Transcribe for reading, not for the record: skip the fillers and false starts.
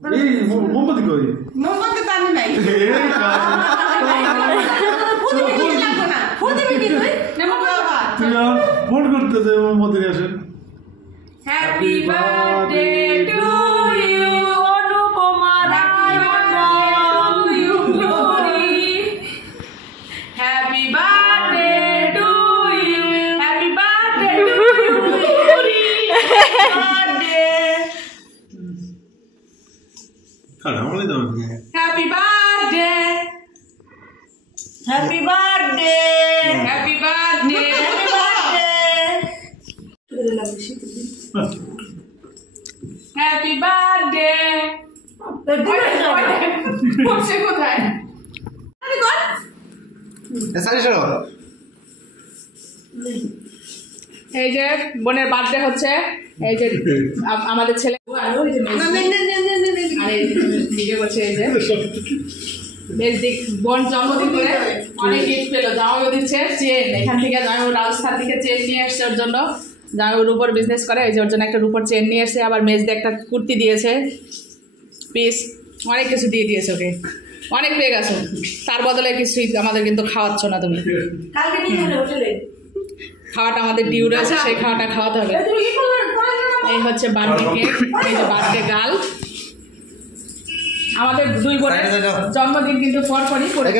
এই মোমবাতি কই? মোমবাতি তো আমি নাই। ফোন করতেছে মোমবাতি আসেন। Happy birthday to you Anupama Roy Glory. Happy birthday to you, happy birthday to you Glory. Birthday আমারই দাও। Happy birthday, happy birthday, happy birthday, happy birthday, happy birthday. বসে কোথায়? এই যে বোনের বার্থডে হচ্ছে, এই যে আমাদের ছেলে বলছে এই যে বেশ বোন জন্মদিন করে অনেক গিফট পেলো। জামাইও দিচ্ছে চেন, এখান থেকে জামাইও রাজস্থান থেকে চেন নিয়ে এসছে ওর জন্য। জামাইও রূপোর বিজনেস করে, এই যে ওর জন্য একটা রূপোর চেন নিয়ে এসছে, আবার মেজদে একটা কুর্তি দিয়েছে পিস, অনেক কিছু দিয়ে দিয়েছে ওকে, অনেক পেয়ে গেছো। তার বদলে কিছুই আমাদের কিন্তু খাওয়াচ্ছ না তুমি। খাওয়াটা আমাদের ডিউ রয়েছে, সেই খাওয়াটা খাওয়াতে হবে। এই হচ্ছে বার্থডে কেক, এই যে বার্থডে গার্ল। আমাদের দুই বোনের জন্মদিন কিন্তু পরপরই করে